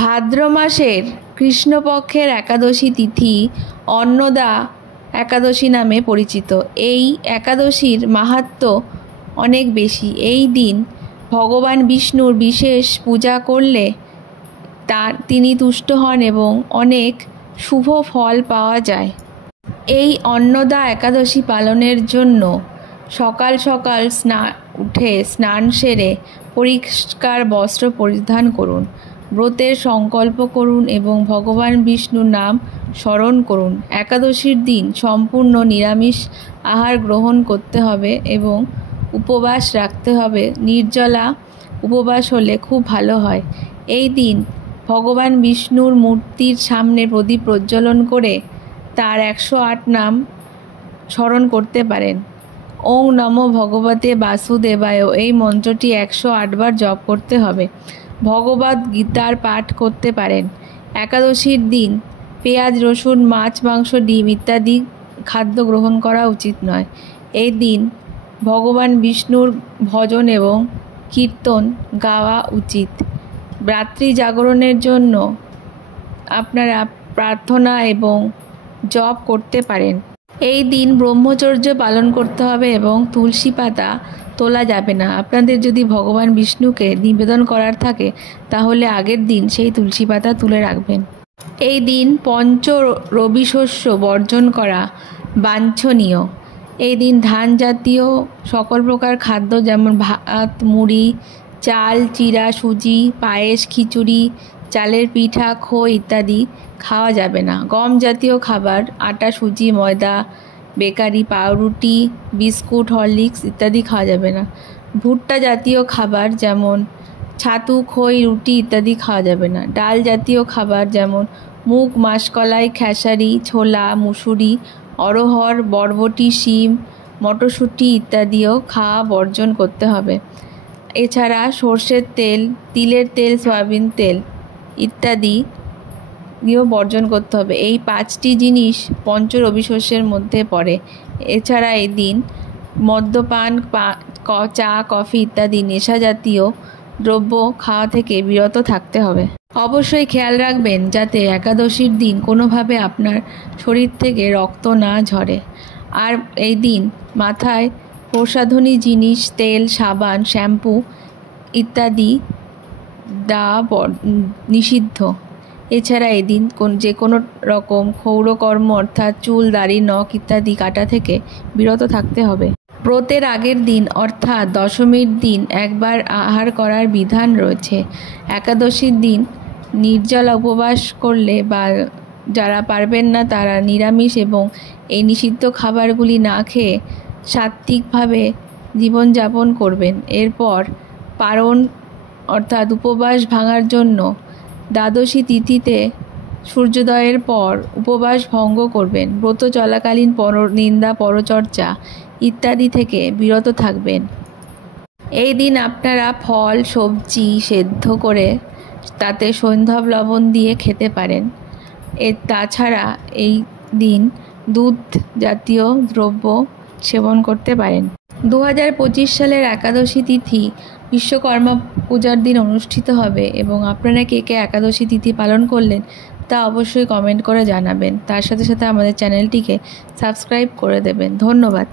ভাদ্র মাসের কৃষ্ণপক্ষের একাদশী তিথি অন্নদা একাদশী নামে পরিচিত। এই একাদশীর মাহাত্ম্য অনেক বেশি। এই দিন ভগবান বিষ্ণুর বিশেষ পূজা করলে তিনি তুষ্ট হন এবং অনেক শুভ ফল পাওয়া যায়। এই অন্নদা একাদশী পালনের জন্য সকাল সকাল উঠে স্নান সেরে পরিষ্কার বস্ত্র পরিধান করুন, ব্রতের সংকল্প করুন এবং ভগবান বিষ্ণুর নাম স্মরণ করুন। একাদশীর দিন সম্পূর্ণ নিরামিষ আহার গ্রহণ করতে হবে এবং উপবাস রাখতে হবে। নির্জলা উপবাস হলে খুব ভালো হয়। এই দিন ভগবান বিষ্ণুর মূর্তির সামনে প্রদীপ প্রজ্বলন করে তার 108 নাম স্মরণ করতে পারেন। ওং নমো ভগবতে বাসুদেবায় এই মন্ত্রটি 108 বার জপ করতে হবে। ভগবদ গীতার পাঠ করতে পারেন। একাদশীর দিন পেঁয়াজ, রসুন, মাছ, মাংস, ডিম ইত্যাদি খাদ্য গ্রহণ করা উচিত নয়। এই দিন ভগবান বিষ্ণুর ভজন এবং কীর্তন গাওয়া উচিত। রাত্রি জাগরণের জন্য আপনারা প্রার্থনা এবং জপ করতে পারেন। এই দিন ব্রহ্মচর্য পালন করতে হবে এবং তুলসী পাতা তোলা যাবে না। আপনাদের যদি ভগবান বিষ্ণুকে নিবেদন করার থাকে তাহলে আগের দিন সেই তুলসী পাতা তুলে রাখবেন। এই দিন পঞ্চ রবি শস্য বর্জন করা বাঞ্ছনীয়। এই দিন ধান জাতীয় সকল প্রকার খাদ্য যেমন ভাত, মুড়ি, চাল, চিড়া, সুজি, পায়েস, খিচুড়ি, চালের পিঠা, খই ইত্যাদি খাওয়া যাবে না। গম জাতীয় খাবার, আটা, সুজি, ময়দা, বেকারি, পাউরুটি, বিস্কুট, হরলিক্স ইত্যাদি খাওয়া যাবে না। ভুট্টা জাতীয় খাবার যেমন ছাতু, খই, রুটি ইত্যাদি খাওয়া যাবে না। ডাল জাতীয় খাবার যেমন মুগ, মাসকলাই, খেসারি, ছোলা, মুসুরি, অরহর, বরবটি, শিম, মটরশুঁটি ইত্যাদিও খাওয়া বর্জন করতে হবে। এছাড়া সর্ষের তেল, তিলের তেল, সয়াবিন তেল ইত্যাদি বর্জন করতে হবে। এই 5টি জিনিস পঞ্চ রবি শস্যের মধ্যে পড়ে। এছাড়া এই দিন মদ্যপান, চা, কফি ইত্যাদি নেশা জাতীয় দ্রব্য খাওয়া থেকে বিরত থাকতে হবে। অবশ্যই খেয়াল রাখবেন যাতে একাদশীর দিন কোনোভাবে আপনার শরীর থেকে রক্ত না ঝরে। আর এই দিন মাথায় প্রসাধনী জিনিস, তেল, সাবান, শ্যাম্পু ইত্যাদি দেওয়া নিষিদ্ধ। এছাড়া এদিন যে কোনো রকম ক্ষৌরকর্ম অর্থাৎ চুল, দাড়ি, নখ ইত্যাদি কাটা থেকে বিরত থাকতে হবে। ব্রতের আগের দিন অর্থাৎ দশমীর দিন একবার আহার করার বিধান রয়েছে। একাদশীর দিন নির্জলা উপবাস করলে বা যারা পারবেন না তারা নিরামিষ এবং এই নিষিদ্ধ খাবারগুলি না খেয়ে সাত্ত্বিকভাবে জীবনযাপন করবেন। এরপর পারণ অর্থাৎ উপবাস ভাঙার জন্য দ্বাদশী তিথিতে সূর্যোদয়ের পর উপবাস ভঙ্গ করবেন। ব্রত চলাকালীন পরনিন্দা, পরচর্চা ইত্যাদি থেকে বিরত থাকবেন। এই দিন আপনারা ফল, সবজি সেদ্ধ করে তাতে সৈন্ধব লবণ দিয়ে খেতে পারেন। তাছাড়া এই দিন দুধ জাতীয় দ্রব্য সেবন করতে পারেন। 2025 সালের একাদশী তিথি বিশ্বকর্মা পূজার দিন অনুষ্ঠিত হবে এবং আপনারা কে কে একাদশী তিথি পালন করলেন তা অবশ্যই কমেন্ট করে জানাবেন। তার সাথে সাথে আমাদের চ্যানেলটিকে সাবস্ক্রাইব করে দেবেন। ধন্যবাদ।